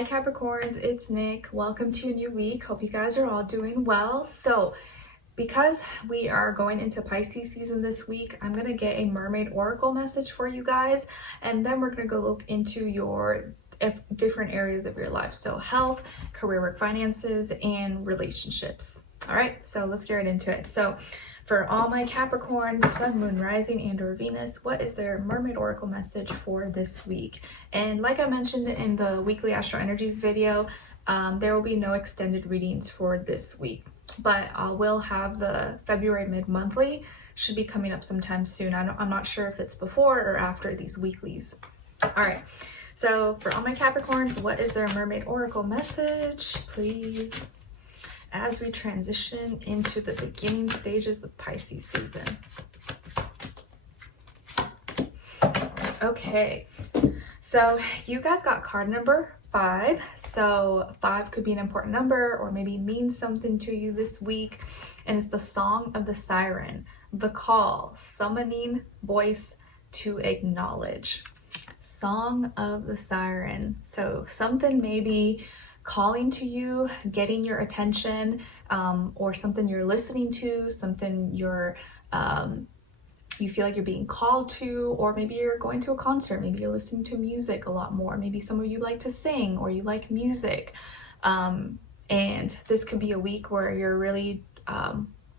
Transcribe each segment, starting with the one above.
Hi Capricorns, it's Nick. Welcome to a new week. Hope you guys are all doing well. So because we are going into Pisces season this week, I'm going to get a mermaid oracle message for you guys, and then we're going to go look into your different areas of your life. So health, career, work, finances, and relationships. All right, so let's get right into it. So for all my Capricorns, Sun, Moon, Rising, and or Venus, what is their mermaid oracle message for this week? And like I mentioned in the weekly astro energies video, there will be no extended readings for this week, but I will have the February mid-monthly should be coming up sometime soon. I'm not sure if it's before or after these weeklies. All right, so for all my Capricorns, what is their mermaid oracle message, please, as we transition into the beginning stages of Pisces season? Okay, so you guys got card number 5. So 5 could be an important number or maybe mean something to you this week. And it's the Song of the Siren, the call, summoning voice to acknowledge. Song of the Siren. So something maybe calling to you, getting your attention, or something you're listening to, something you feel like you're being called to, or maybe you're going to a concert, maybe you're listening to music a lot more, maybe some of you like to sing or you like music, and this could be a week where you're really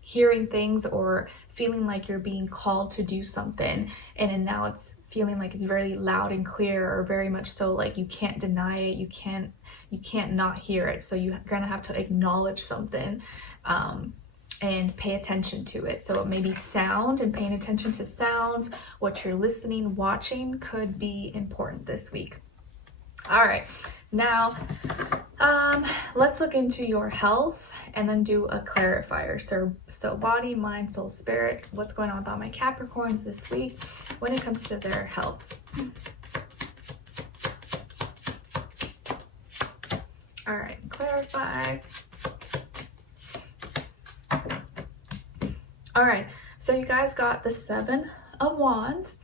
hearing things or feeling like you're being called to do something, and now it's feeling like it's very loud and clear, or very much so like you can't deny it, you can't not hear it, so you're gonna have to acknowledge something and pay attention to it. So it may be sound, and paying attention to sounds, what you're listening, watching could be important this week. All right, now let's look into your health and then do a clarifier. So body, mind, soul, spirit, what's going on with all my Capricorns this week when it comes to their health? All right, clarify. All right, so you guys got the 7 of Wands,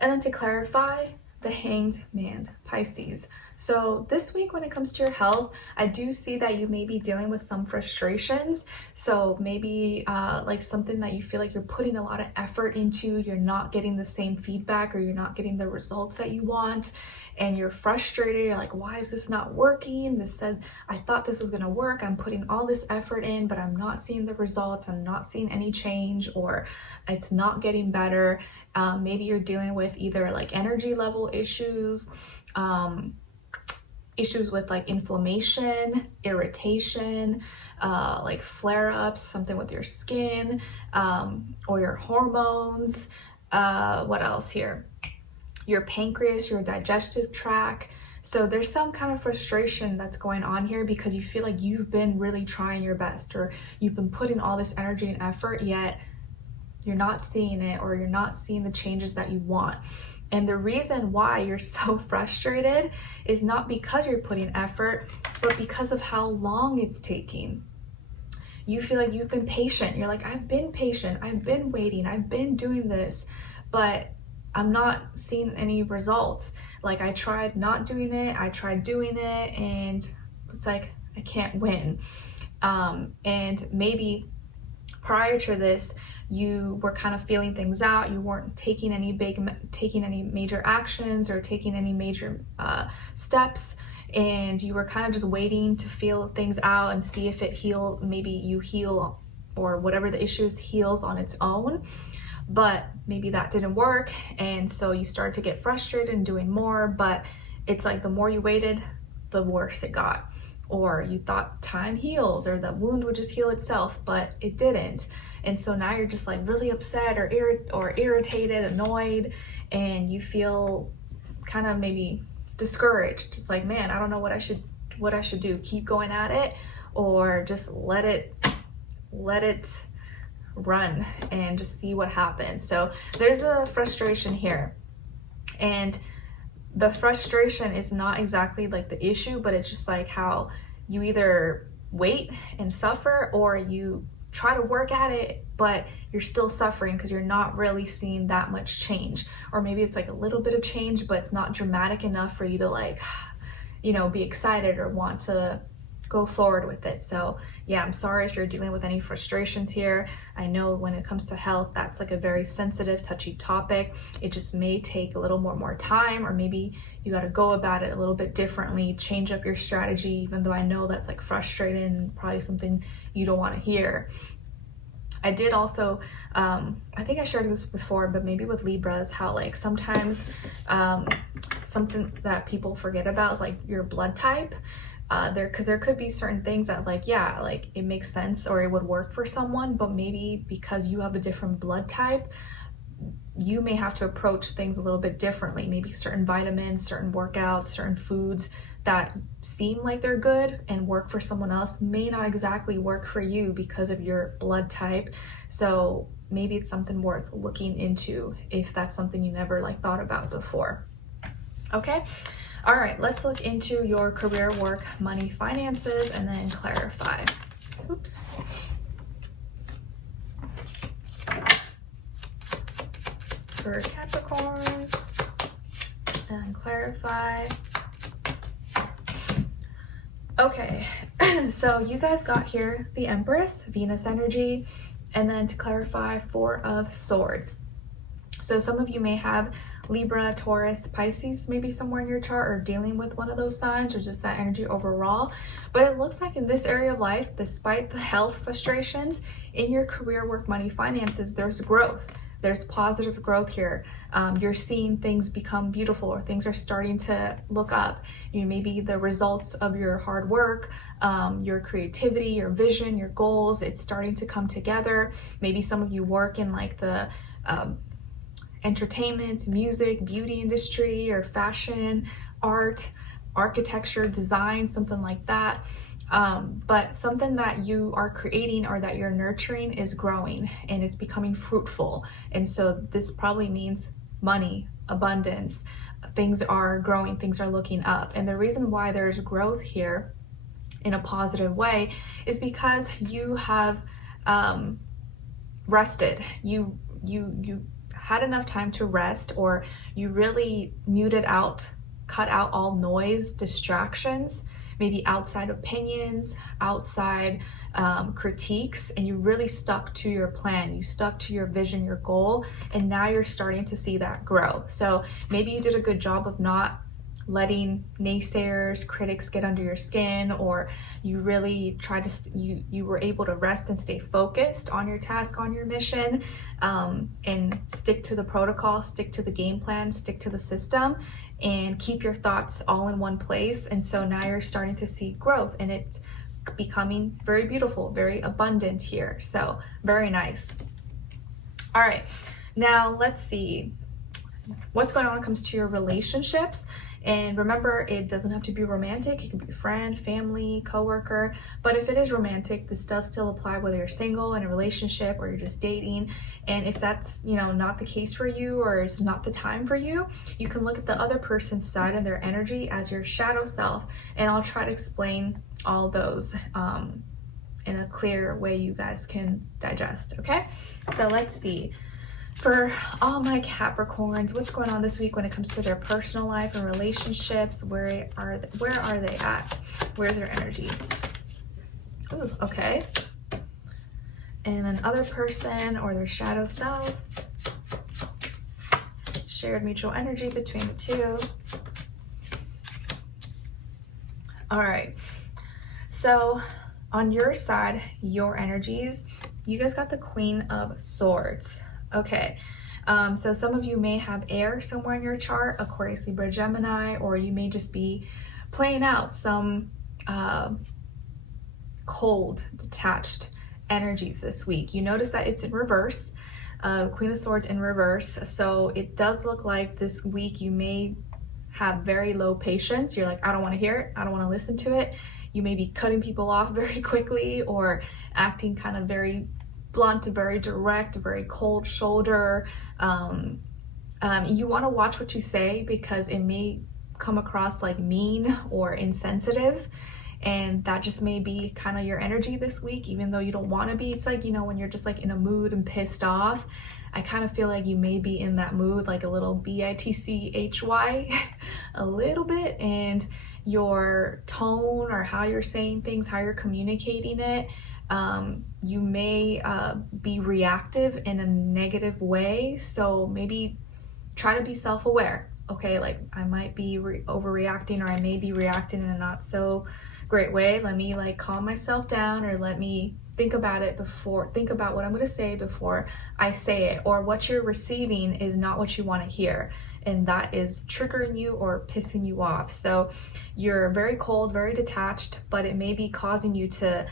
and then to clarify, the Hanged Man, Pisces. So this week when it comes to your health, I do see that you may be dealing with some frustrations. So maybe like something that you feel like you're putting a lot of effort into, you're not getting the same feedback, or you're not getting the results that you want, and you're frustrated. You're like, why is this not working? This said, I thought this was gonna work. I'm putting all this effort in, but I'm not seeing the results. I'm not seeing any change, or it's not getting better. Maybe you're dealing with either like energy level issues, issues with like inflammation, irritation, like flare-ups, something with your skin, or your hormones. What else here? Your pancreas, your digestive tract. So there's some kind of frustration that's going on here because you feel like you've been really trying your best, or you've been putting all this energy and effort, yet you're not seeing it, or you're not seeing the changes that you want. And the reason why you're so frustrated is not because you're putting effort, but because of how long it's taking. You feel like you've been patient. You're like, I've been patient. I've been waiting. I've been doing this, but I'm not seeing any results. Like, I tried not doing it. I tried doing it, and it's like, I can't win. And maybe prior to this, you were kind of feeling things out. You weren't taking any major actions or taking any major steps, and you were kind of just waiting to feel things out and see if it healed. Maybe you heal, or whatever the issue is heals on its own, but maybe that didn't work, and so you started to get frustrated and doing more. But it's like the more you waited, the worse it got. Or you thought time heals, or the wound would just heal itself, but it didn't. And so now you're just like really upset or irritated, annoyed, and you feel kind of maybe discouraged. Just like, man, I don't know what I should do. Keep going at it, or just let it run and just see what happens. So there's a frustration here, and the frustration is not exactly like the issue, but it's just like how you either wait and suffer, or you try to work at it, but you're still suffering because you're not really seeing that much change. Or maybe it's like a little bit of change, but it's not dramatic enough for you to like you know, be excited or want to go forward with it. So yeah, I'm sorry if you're dealing with any frustrations here. I know when it comes to health, that's like a very sensitive, touchy topic. It just may take a little more time, or maybe you got to go about it a little bit differently, change up your strategy, even though I know that's like frustrating and probably something you don't want to hear. I did also, I think I shared this before, but maybe with Libras, how like sometimes something that people forget about is like your blood type. Because there could be certain things that like, yeah, like it makes sense or it would work for someone, but maybe because you have a different blood type, you may have to approach things a little bit differently. Maybe certain vitamins, certain workouts, certain foods that seem like they're good and work for someone else may not exactly work for you because of your blood type. So maybe it's something worth looking into if that's something you never like thought about before. Okay. All right, let's look into your career, work, money, finances, and then clarify. Oops. For Capricorns, and clarify. Okay, so you guys got here the Empress, Venus energy, and then to clarify, Four of Swords. So some of you may have Libra, Taurus, Pisces maybe somewhere in your chart, or dealing with one of those signs, or just that energy overall. But it looks like in this area of life, despite the health frustrations, in your career, work, money, finances, there's growth. There's positive growth here. You're seeing things become beautiful, or things are starting to look up. You know, maybe the results of your hard work, your creativity, your vision, your goals, it's starting to come together. Maybe some of you work in like the entertainment, music, beauty industry, or fashion, art, architecture, design, something like that. But something that you are creating or that you're nurturing is growing and it's becoming fruitful. And so this probably means money, abundance, things are growing, things are looking up. And the reason why there's growth here in a positive way is because you have rested. You had enough time to rest, or you really muted out, cut out all noise, distractions, maybe outside opinions, outside critiques, and you really stuck to your plan, you stuck to your vision, your goal, and now you're starting to see that grow. So maybe you did a good job of not letting naysayers, critics get under your skin, or you really tried to, you were able to rest and stay focused on your task, on your mission, and stick to the protocol, stick to the game plan, stick to the system, and keep your thoughts all in one place. And so now you're starting to see growth, and it's becoming very beautiful, very abundant here. So very nice. All right, now let's see what's going on when it comes to your relationships. And remember, it doesn't have to be romantic. It can be a friend, family, coworker. But if it is romantic, this does still apply whether you're single, in a relationship, or you're just dating. And if that's, you know, not the case for you, or it's not the time for you, you can look at the other person's side and their energy as your shadow self. And I'll try to explain all those in a clear way you guys can digest, okay? So let's see. For all my Capricorns, what's going on this week when it comes to their personal life and relationships? Where are they at? Where's their energy? Ooh, okay. And then other person or their shadow self. Shared mutual energy between the two. All right. So on your side, your energies, you guys got the Queen of Swords. Okay, so some of you may have air somewhere in your chart, Aquarius, Libra, Gemini, or you may just be playing out some cold, detached energies this week. You notice that it's in reverse, Queen of Swords in reverse. So it does look like this week you may have very low patience. You're like, I don't want to hear it. I don't want to listen to it. You may be cutting people off very quickly, or acting kind of very blunt, very direct, very cold shoulder. You want to watch what you say, because it may come across like mean or insensitive, and that just may be kind of your energy this week, even though you don't want to be. It's like, you know, when you're just like in a mood and pissed off, I kind of feel like you may be in that mood, like a little bitchy a little bit, and your tone or how you're saying things, how you're communicating it, you may be reactive in a negative way. So maybe try to be self-aware. Okay, like I might be overreacting, or I may be reacting in a not so great way. Let me like calm myself down, or let me think about what I'm going to say before I say it. Or what you're receiving is not what you want to hear, and that is triggering you or pissing you off. So you're very cold, very detached, but it may be causing you to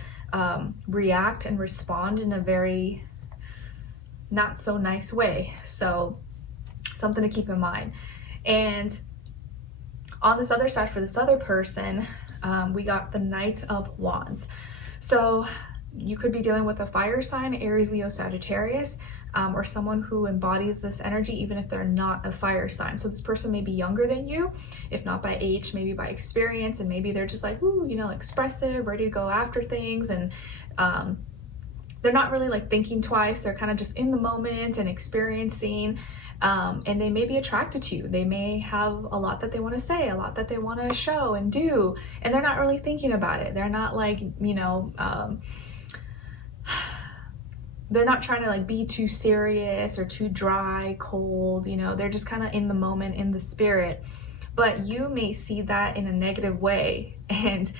react and respond in a very not so nice way. So something to keep in mind. And on this other side, for this other person, we got the Knight of Wands. So you could be dealing with a fire sign, Aries, Leo, Sagittarius, or someone who embodies this energy even if they're not a fire sign. So this person may be younger than you, if not by age, maybe by experience, and maybe they're just like, ooh, you know, expressive, ready to go after things, and they're not really like thinking twice. They're kind of just in the moment and experiencing, and they may be attracted to you. They may have a lot that they want to say, a lot that they want to show and do, and they're not really thinking about it. They're not like, you know, they're not trying to like be too serious or too dry, cold, you know, they're just kind of in the moment, in the spirit. But you may see that in a negative way, and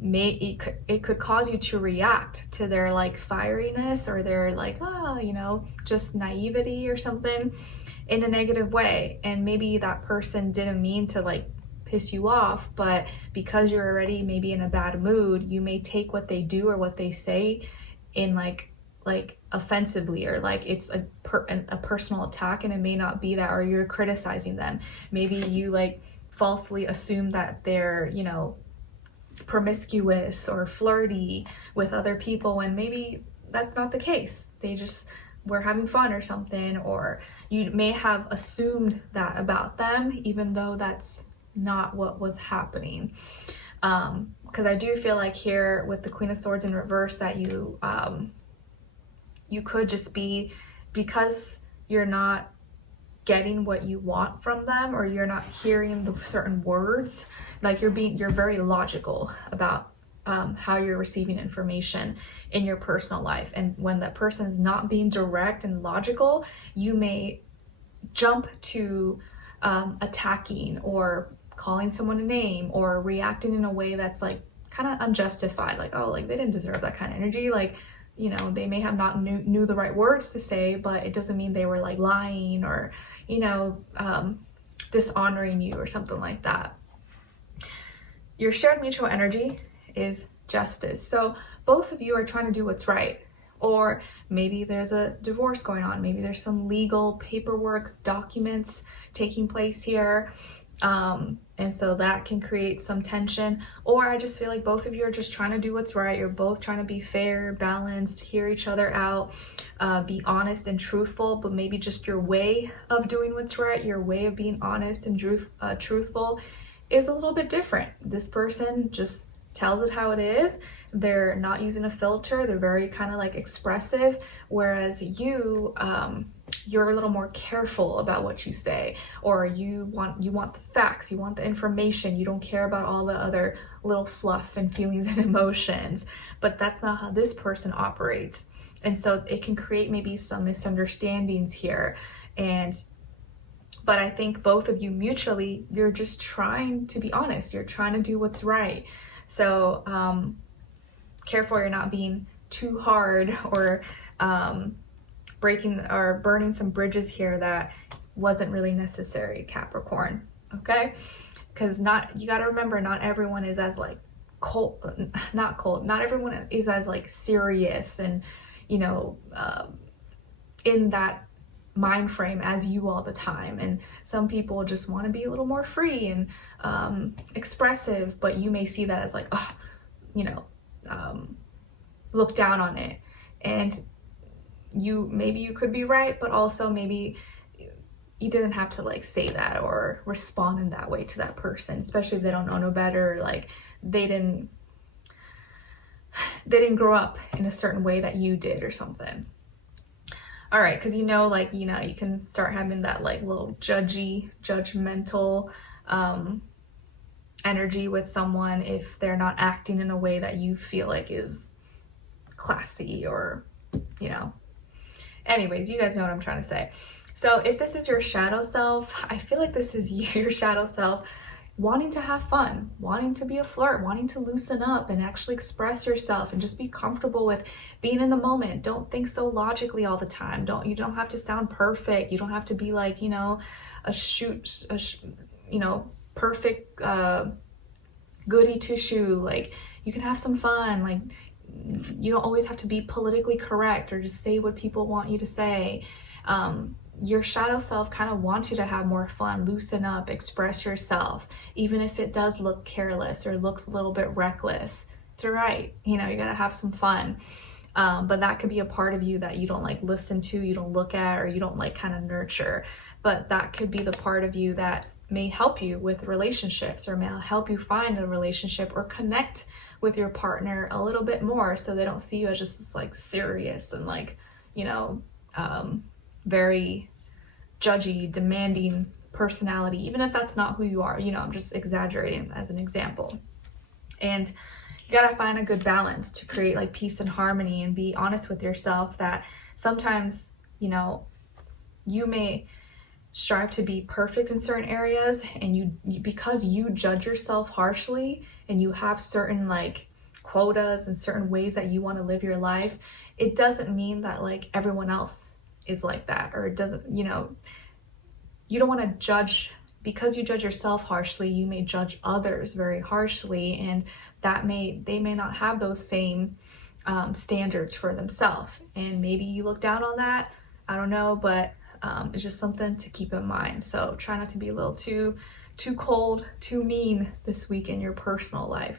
it could cause you to react to their like fieriness, or their like, you know, just naivety or something in a negative way. And maybe that person didn't mean to like piss you off, but because you're already maybe in a bad mood, you may take what they do or what they say in like offensively, or like it's a personal attack, and it may not be that, or you're criticizing them. Maybe you like falsely assume that they're, you know, promiscuous or flirty with other people, and maybe that's not the case. They just were having fun or something, or you may have assumed that about them even though that's not what was happening. Because I do feel like here with the Queen of Swords in reverse that you could just be, because you're not getting what you want from them, or you're not hearing the certain words, like you're very logical about how you're receiving information in your personal life. And when that person is not being direct and logical, you may jump to attacking or calling someone a name, or reacting in a way that's like kind of unjustified, like, oh, like they didn't deserve that kind of energy. Like, you know, they may have not knew the right words to say, but it doesn't mean they were like lying or, you know, dishonoring you or something like that. Your shared mutual energy is justice. So both of you are trying to do what's right. Or maybe there's a divorce going on. Maybe there's some legal paperwork, documents taking place here. And so that can create some tension. Or I just feel like both of you are just trying to do what's right. You're both trying to be fair, balanced, hear each other out, be honest and truthful, but maybe just your way of doing what's right, your way of being honest and truthful is a little bit different. This person just tells it how it is. They're not using a filter. They're very kind of like expressive, whereas you're a little more careful about what you say, or you want the facts, you want the information, you don't care about all the other little fluff and feelings and emotions. But that's not how this person operates, and so it can create maybe some misunderstandings here. But I think both of you mutually, you're just trying to be honest, you're trying to do what's right. So careful you're not being too hard, or breaking or burning some bridges here that wasn't really necessary, Capricorn. Okay, because you got to remember, not everyone is as like not everyone is as like serious and, you know, in that mind frame as you all the time. And some people just want to be a little more free and expressive, but you may see that as like, oh, you know, look down on it. And maybe you could be right, but also maybe you didn't have to like say that or respond in that way to that person, especially if they don't know no better, or like they didn't grow up in a certain way that you did or something. All right, because you know, you can start having that like little judgmental energy with someone if they're not acting in a way that you feel like is classy, or, you know. Anyways, you guys know what I'm trying to say. So if this is your shadow self, I feel like this is your shadow self wanting to have fun, wanting to be a flirt, wanting to loosen up and actually express yourself and just be comfortable with being in the moment. Don't think so logically all the time. You don't have to sound perfect. You don't have to be like, you know, perfect goody two shoe. Like, you can have some fun. Like, you don't always have to be politically correct or just say what people want you to say. Your shadow self kind of wants you to have more fun, loosen up, express yourself, even if it does look careless or looks a little bit reckless. It's all right. You know, you gotta have some fun. But that could be a part of you that you don't like listen to, you don't look at, or you don't like kind of nurture. But that could be the part of you that may help you with relationships, or may help you find a relationship or connect with your partner a little bit more, so they don't see you as just this like serious and like, you know, very judgy, demanding personality, even if that's not who you are. You know, I'm just exaggerating as an example. And you gotta find a good balance to create like peace and harmony, and be honest with yourself that sometimes, you know, you may strive to be perfect in certain areas, and you because you judge yourself harshly and you have certain like quotas and certain ways that you want to live your life, it doesn't mean that like everyone else is like that, or it doesn't, you know, you don't want to judge. Because you judge yourself harshly, you may judge others very harshly, and they may not have those same standards for themselves, and maybe you look down on that. I don't know, but it's just something to keep in mind. So try not to be a little too cold, too mean this week in your personal life.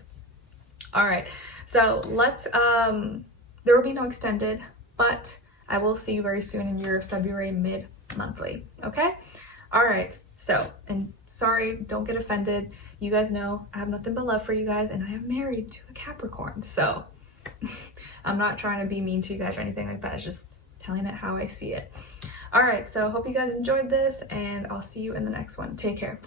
All right, so let's there will be no extended, but I will see you very soon in your February mid-monthly. Okay, all right. So, and sorry, don't get offended. You guys know I have nothing but love for you guys, and I am married to a Capricorn. So I'm not trying to be mean to you guys or anything like that. It's just telling it how I see it. All right, so hope you guys enjoyed this, and I'll see you in the next one. Take care.